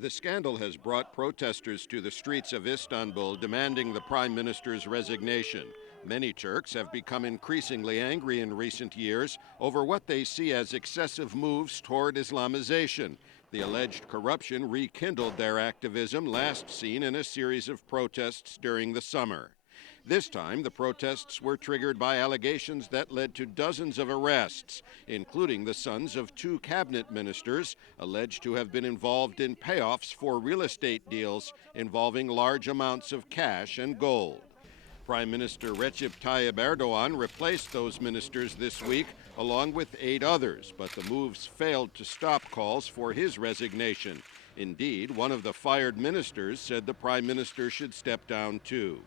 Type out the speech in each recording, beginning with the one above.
The scandal has brought protesters to the streets of Istanbul demanding the prime minister's resignation. Many Turks have become increasingly angry in recent years over what they see as excessive moves toward Islamization. The alleged corruption rekindled their activism, last seen in a series of protests during the summer. This time, the protests were triggered by allegations that led to dozens of arrests, including the sons of two cabinet ministers alleged to have been involved in payoffs for real estate deals involving large amounts of cash and gold. Prime Minister Recep Tayyip Erdoğan replaced those ministers this week, along with 8 others, but the moves failed to stop calls for his resignation. Indeed, one of the fired ministers said the prime minister should step down too.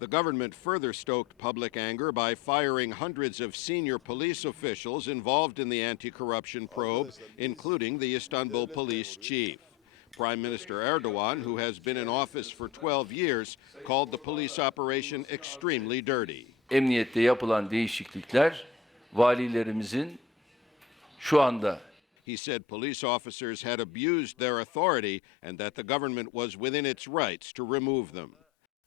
The government further stoked public anger by firing hundreds of senior police officials involved in the anti-corruption probe, including the Istanbul police chief. Prime Minister Erdoğan, who has been in office for 12 years, called the police operation extremely dirty. Emniyette yapılan değişiklikler valilerimizin şu anda He said police officers had abused their authority and that the government was within its rights to remove them.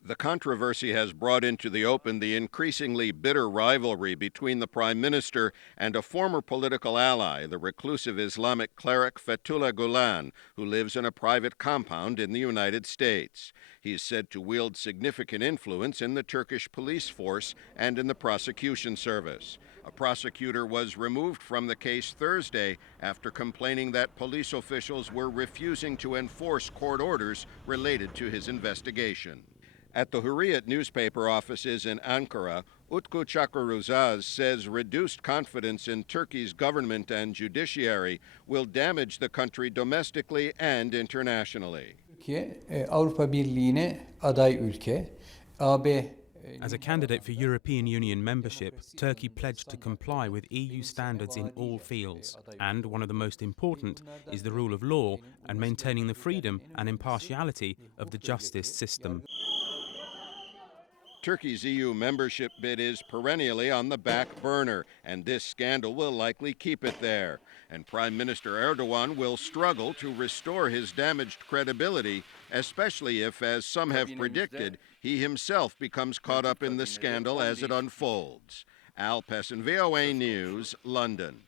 The controversy has brought into the open the increasingly bitter rivalry between the prime minister and a former political ally, the reclusive Islamic cleric Fethullah Gulen, who lives in a private compound in the United States. He is said to wield significant influence in the Turkish police force and in the prosecution service. A prosecutor was removed from the case Thursday after complaining that police officials were refusing to enforce court orders related to his investigation. At the Hürriyet newspaper offices in Ankara, Utku Çakıruzaz says reduced confidence in Turkey's government and judiciary will damage the country domestically and internationally. Türkiye, Avrupa Birliği'ne aday ülke. AB As a candidate for European Union membership, Turkey pledged to comply with EU standards in all fields. And one of the most important is the rule of law and maintaining the freedom and impartiality of the justice system. Turkey's EU membership bid is perennially on the back burner, and this scandal will likely keep it there. And Prime Minister Erdoğan will struggle to restore his damaged credibility, especially if, as some have predicted, he himself becomes caught up in the scandal as it unfolds. Al Pessin, VOA News, London.